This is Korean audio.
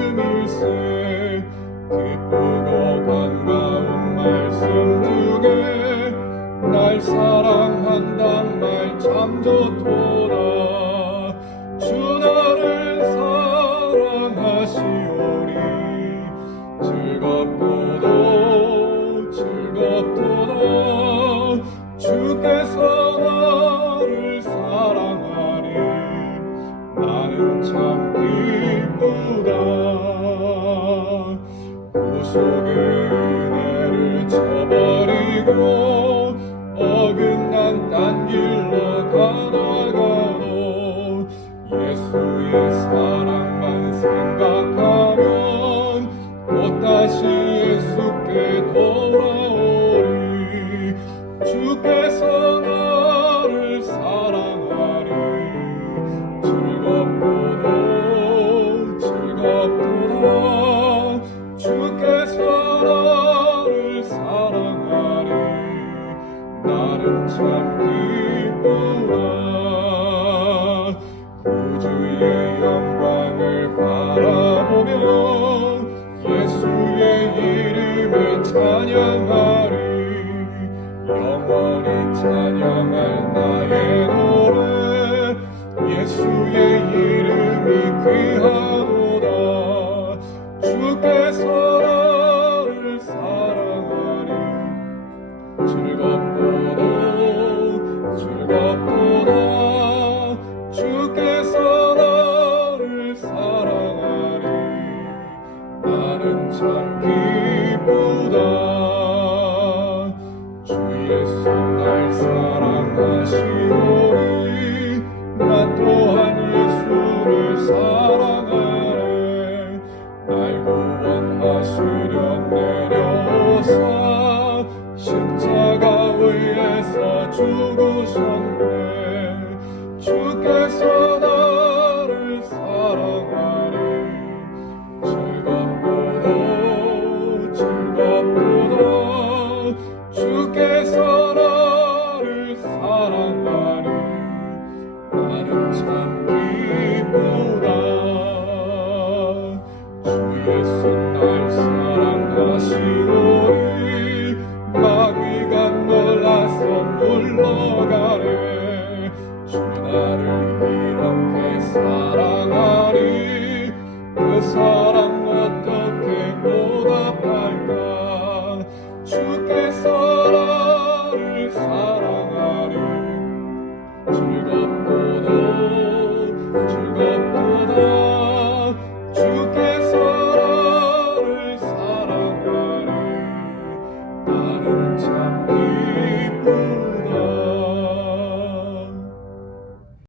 말씀일세 기쁘고 반가운 말씀 중에 날 사랑한단 말 참 좋도다. 주 나를 사랑하시오리 즐겁도다 즐겁도다 속의 은혜를 저버리고 어긋난 딴 길로 가다가도 예수의 사랑만 생각하면 또다시 예수께 돌아오리. 주께서 나를 사랑하리. 즐겁도다 즐겁도다 나는 참 기쁘다 구주의 영광을 바라보며 예수의 이름을 찬양하리. 영원히 찬양할 나의 노래 즐겁도다 주께서 나를 사랑하리. 나는 참 기쁘다. 주 예수 날 사랑하시오 나는 참 기쁘다 주 예수 날 사랑하시오 Hallelujah.